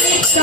Krishna